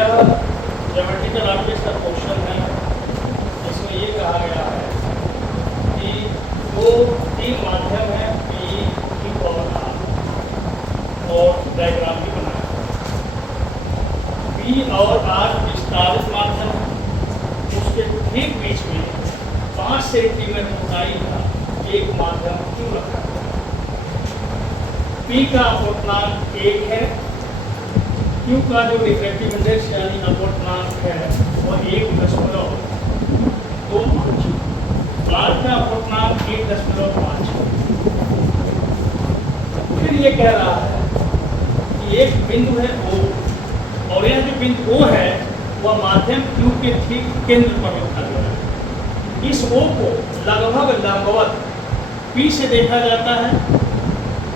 यह geometrical objects का question है। इसमें ये कहा गया है कि दो तीन माध्यम है पी क्यू और आर, और डायग्राम भी बनाया। पी और आर विस्तारित माध्यम है, उसके ठीक बीच में 5 सेंटीमीटर ऊंचाई का एक माध्यम क्यू रखा है। पी का अपवर्तनांक 1 है, क्यू का जो रिफ्रैक्टिव इंडेक्स यानी अपवर्तनांक है वह 1.25, आर का अपवर्तनांक 1.5। फिर ये कह रहा है कि एक बिंदु है O, और यह जो बिंदु O है वह माध्यम Q के ठीक केंद्र पर रखा गया है। इस O को लगभग लंबवत P से देखा जाता है,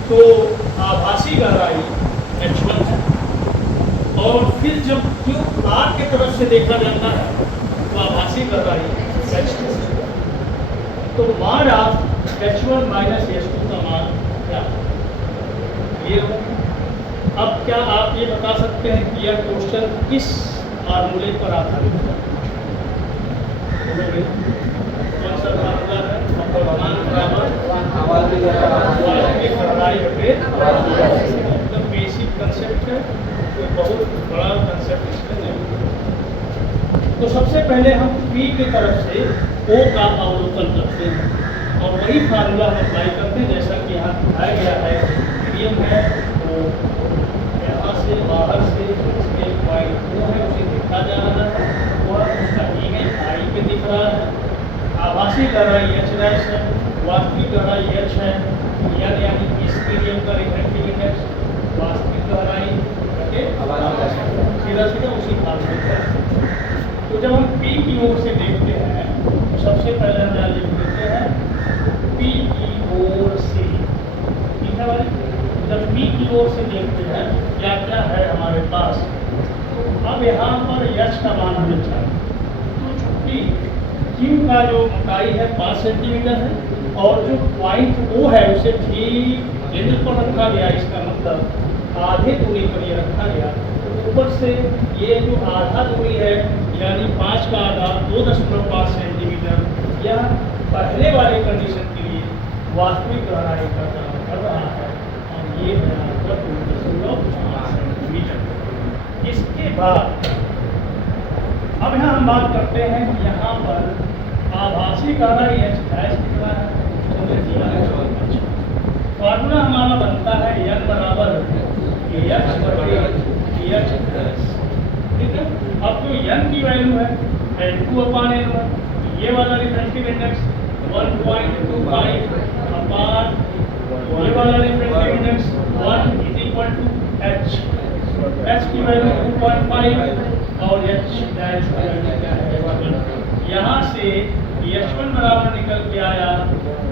तो आभासी गहराई h1 है, और फिर जब Q R के तरफ से देखा जाता है तो आभासी गहराई h2 है। तो मान आप h1 माइनस h2 का मान क्या है? ये अब क्या आप ये बता सकते हैं कि यह क्वेश्चन किस फार्मूले पर आधारित है? कौन सा फार्मूला है? तो बेसिक कंसेप्ट है, कोई बहुत बड़ा कंसेप्ट इसमें नहीं। तो सबसे पहले हम P की तरफ से O का अवलोकन करते हैं और वही फार्मूला हम अप्लाई करते हैं जैसा कि यहाँ दिखाया गया है। मीडियम है तो यहाँ से बाहर से इसके पॉइंट O है उसे देखा जा रहा है, वह उसका इमेज आई पे दिख रहा है। आभासी गहराई h डैश है, वास्तविक गहराई h है, यानी इस मीडियम का रिफ्रैक्टिव इंडेक्स वास्तविक गहराई सीधा सीधा उसी फार्मूले पर। तो जब हम P की ओर से देखते हैं तो सबसे पहले हम यहाँ लिख देते हैं P की ओर से, ठीक है भाई। जब P की ओर से देखते हैं क्या क्या है हमारे पास, तो अब यहाँ पर h का मान हमें चाहिए। तो चूंकि Q का जो मोटाई है 5 सेंटीमीटर है और जो पॉइंट O है उसे ठीक केंद्र पर रखा गया, इसका मतलब आधे दूरी पर ये रखा गया। तो ऊपर से ये जो आधा दूरी है यानी 5 का आधा 2.5 सेंटीमीटर, यह पहले वाले कंडीशन के लिए वास्तविक गहराई का काम कर रहा है, और ये है आपका 2.5 सेंटीमीटर। इसके बाद अब यहाँ हम बात करते हैं कि यहाँ पर आभासी गहराई h डैश कितना है, फार्मूला हमारा बनता है n बराबर h डैश, ठीक है। अब जो n की वैल्यू है n2/n1, ये वाला रिफ्रैक्टिव इंडेक्स 1.25 अपान ये वाला रिफ्रैक्टिव इंडेक्स 1 h, h की वैल्यू 2.5 और h डैश की वैल्यू क्या है 1। यहाँ से h1 बराबर निकल के आया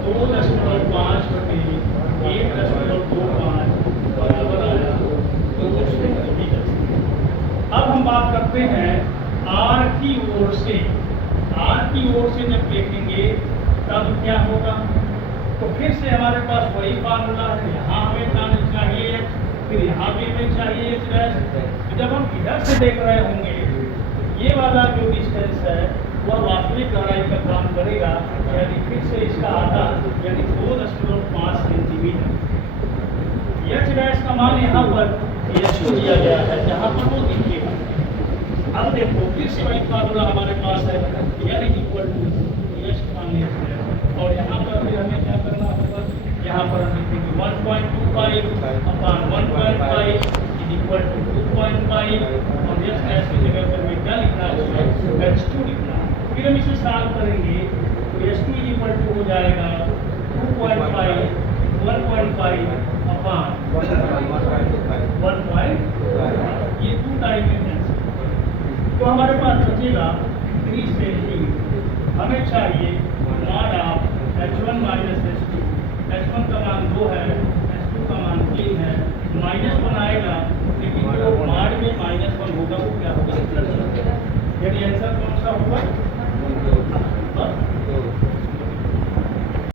2.5 बटे 1.25 बराबर आया 2 सेंटीमीटर। अब हम बात करते हैं R की ओर से। R की ओर से जब देखेंगे तब क्या होगा, तो फिर से हमारे पास वही फार्मूला है। यहाँ हमें मान चाहिए h, फिर यहाँ भी हमें चाहिए h डैश। जब हम इधर से देख रहे होंगे ये वाला जो डिस्टेंस है वह वास्तविक गहराई का काम करेगा, यानी फिर से इसका आधा यानी 2.5 सेंटीमीटर। h डैश का मान यहाँ पर h को दिया गया है, यहाँ पर वो दिखेगा। अब देखो फिर से वही फार्मूला हमारे पास है, यानी इक्वल टू h मान लेते हैं, और यहाँ पर फिर हमें क्या करना होगा, यहाँ पर हम लिखेंगे 1.25 अपान 1.5 इक्वल टू 2.5, और h डैश की जगह पर हमें क्या लिखना है, h2 लिखना है। फिर हम इसे सॉल्व करेंगे तो h2 इक्वल टू हो जाएगा 2.5 1.5 अपान 1.5, ये 2 डायमेंशन। तो हमारे पास बचेगा 3 सेंटीमीटर। हमें चाहिए मान आप h1 माइनस h2